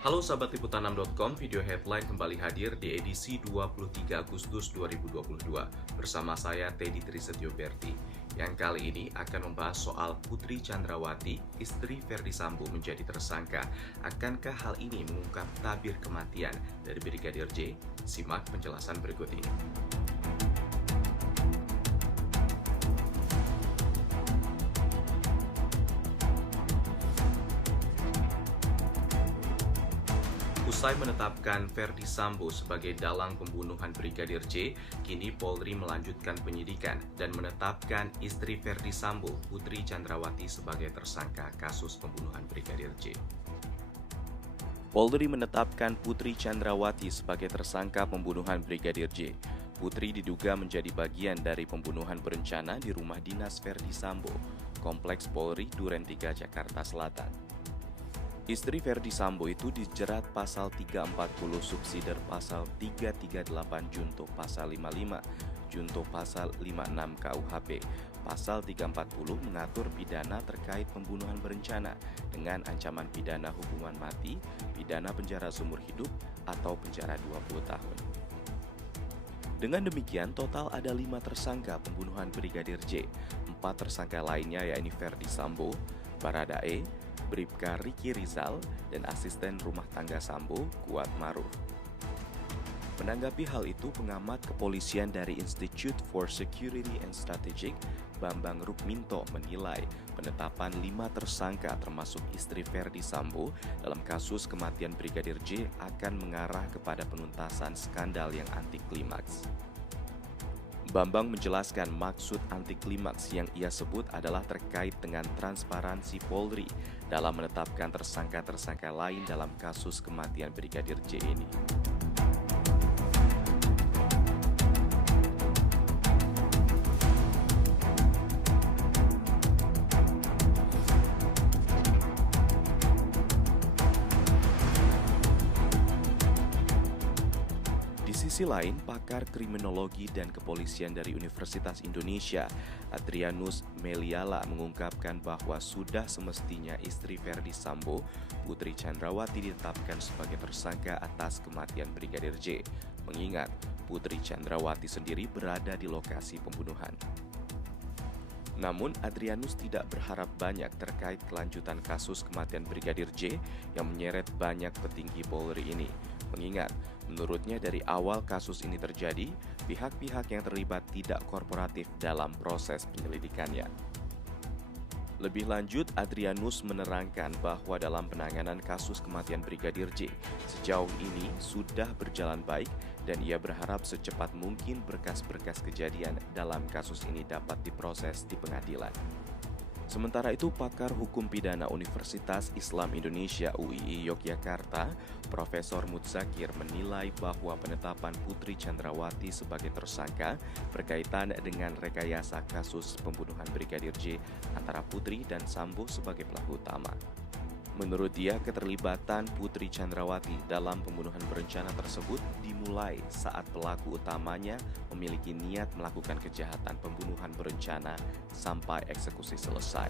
Halo sahabat liputan6.com, video headline kembali hadir di edisi 23 Agustus 2022 bersama saya Teddy Trisetyo Berti yang kali ini akan membahas soal Putri Chandrawati, istri Ferdy Sambo menjadi tersangka. Akankah hal ini mengungkap tabir kematian dari Brigadir J? Simak penjelasan berikut ini. Usai menetapkan Ferdy Sambo sebagai dalang pembunuhan Brigadir J, kini Polri melanjutkan penyidikan dan menetapkan istri Ferdy Sambo, Putri Chandrawati sebagai tersangka kasus pembunuhan Brigadir J. Polri menetapkan Putri Chandrawati sebagai tersangka pembunuhan Brigadir J. Putri diduga menjadi bagian dari pembunuhan berencana di rumah dinas Ferdy Sambo, Kompleks Polri Duren 3 Jakarta Selatan. Istri Ferdy Sambo itu dijerat pasal 340 subsider pasal 338 junto pasal 55, junto pasal 56 KUHP. Pasal 340 mengatur pidana terkait pembunuhan berencana dengan ancaman pidana hukuman mati, pidana penjara seumur hidup, atau penjara 20 tahun. Dengan demikian, total ada 5 tersangka pembunuhan Brigadir J. 4 tersangka lainnya yakni Ferdy Sambo, Baradae, Bribka Riki Rizal, dan asisten rumah tangga Sambo, Kuat Maruf. Menanggapi hal itu, pengamat kepolisian dari Institute for Security and Strategic, Bambang Rukminto, menilai penetapan 5 tersangka termasuk istri Ferdy Sambo dalam kasus kematian Brigadir J akan mengarah kepada penuntasan skandal yang anti klimaks. Bambang menjelaskan maksud anti klimaks yang ia sebut adalah terkait dengan transparansi Polri dalam menetapkan tersangka-tersangka lain dalam kasus kematian Brigadir J ini. Di sisi lain, pakar kriminologi dan kepolisian dari Universitas Indonesia, Adrianus Meliala, mengungkapkan bahwa sudah semestinya istri Ferdy Sambo, Putri Chandrawati, ditetapkan sebagai tersangka atas kematian Brigadir J, mengingat Putri Chandrawati sendiri berada di lokasi pembunuhan. Namun, Adrianus tidak berharap banyak terkait kelanjutan kasus kematian Brigadir J yang menyeret banyak petinggi Polri ini, mengingat menurutnya dari awal kasus ini terjadi, pihak-pihak yang terlibat tidak kooperatif dalam proses penyelidikannya. Lebih lanjut, Adrianus menerangkan bahwa dalam penanganan kasus kematian Brigadir J, sejauh ini sudah berjalan baik dan ia berharap secepat mungkin berkas-berkas kejadian dalam kasus ini dapat diproses di pengadilan. Sementara itu, pakar hukum pidana Universitas Islam Indonesia UII Yogyakarta, Profesor Mutzakir, menilai bahwa penetapan Putri Chandrawati sebagai tersangka berkaitan dengan rekayasa kasus pembunuhan Brigadir J antara Putri dan Sambo sebagai pelaku utama. Menurut dia, keterlibatan Putri Chandrawati dalam pembunuhan berencana tersebut dimulai saat pelaku utamanya memiliki niat melakukan kejahatan pembunuhan berencana sampai eksekusi selesai.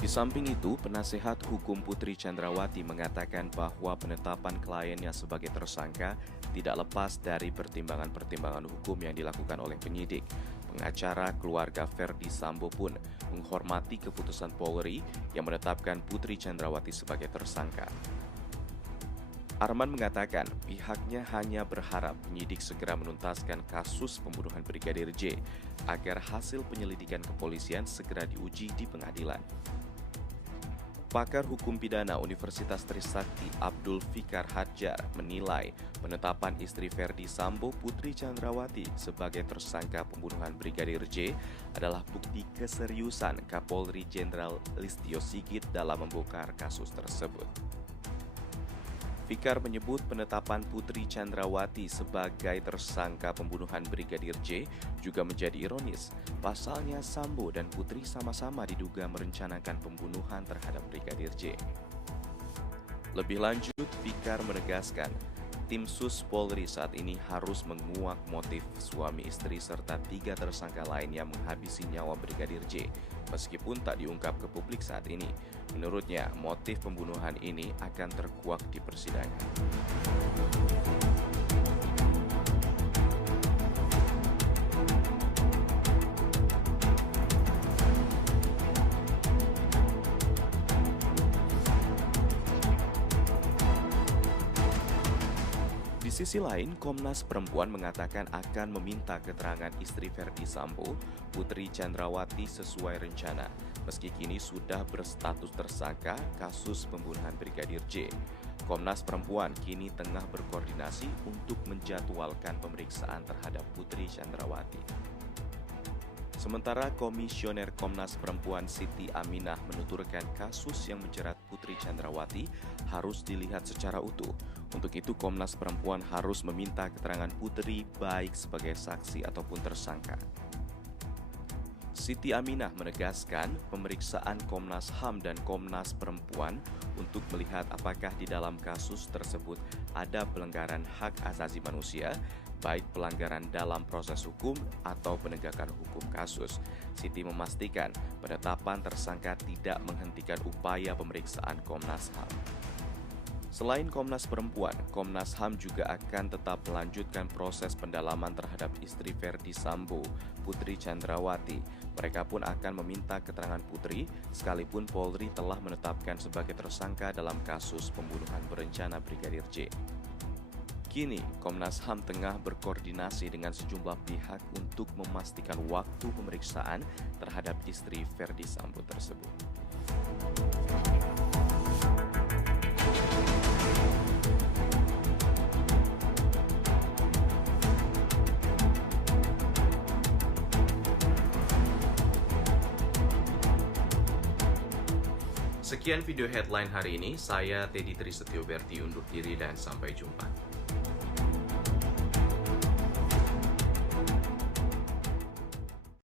Di samping itu, penasehat hukum Putri Chandrawati mengatakan bahwa penetapan kliennya sebagai tersangka tidak lepas dari pertimbangan-pertimbangan hukum yang dilakukan oleh penyidik. Pengacara keluarga Ferdy Sambo pun menghormati keputusan Polri yang menetapkan Putri Chandrawati sebagai tersangka. Arman mengatakan pihaknya hanya berharap penyidik segera menuntaskan kasus pembunuhan Brigadir J agar hasil penyelidikan kepolisian segera diuji di pengadilan. Pakar hukum pidana Universitas Trisakti Abdul Fikar Hadjar menilai penetapan istri Ferdy Sambo, Putri Chandrawati sebagai tersangka pembunuhan Brigadir J adalah bukti keseriusan Kapolri Jenderal Listio Sigit dalam membongkar kasus tersebut. Fikar menyebut penetapan Putri Chandrawati sebagai tersangka pembunuhan Brigadir J juga menjadi ironis. Pasalnya Sambo dan Putri sama-sama diduga merencanakan pembunuhan terhadap Brigadir J. Lebih lanjut, Fikar menegaskan, tim Sus Polri saat ini harus menguak motif suami istri serta 3 tersangka lainnya menghabisi nyawa Brigadir J, meskipun tak diungkap ke publik saat ini. Menurutnya, motif pembunuhan ini akan terkuak di persidangan. Di sisi lain, Komnas Perempuan mengatakan akan meminta keterangan istri Verdi Sambo, Putri Chandrawati sesuai rencana, meski kini sudah berstatus tersangka kasus pembunuhan Brigadir J. Komnas Perempuan kini tengah berkoordinasi untuk menjadwalkan pemeriksaan terhadap Putri Chandrawati. Sementara Komisioner Komnas Perempuan Siti Aminah menuturkan kasus yang menjerat Putri Chandrawati harus dilihat secara utuh. Untuk itu Komnas Perempuan harus meminta keterangan Putri baik sebagai saksi ataupun tersangka. Siti Aminah menegaskan pemeriksaan Komnas HAM dan Komnas Perempuan untuk melihat apakah di dalam kasus tersebut ada pelanggaran hak asasi manusia, baik pelanggaran dalam proses hukum atau penegakan hukum kasus. Siti memastikan penetapan tersangka tidak menghentikan upaya pemeriksaan Komnas HAM. Selain Komnas Perempuan, Komnas HAM juga akan tetap melanjutkan proses pendalaman terhadap istri Verdi Sambo, Putri Chandrawati. Mereka pun akan meminta keterangan Putri, sekalipun Polri telah menetapkan sebagai tersangka dalam kasus pembunuhan berencana Brigadir J. Kini, Komnas HAM tengah berkoordinasi dengan sejumlah pihak untuk memastikan waktu pemeriksaan terhadap istri Verdi Sambo tersebut. Sekian video headline hari ini, saya Teddy Trisetyo Berti undur diri dan sampai jumpa.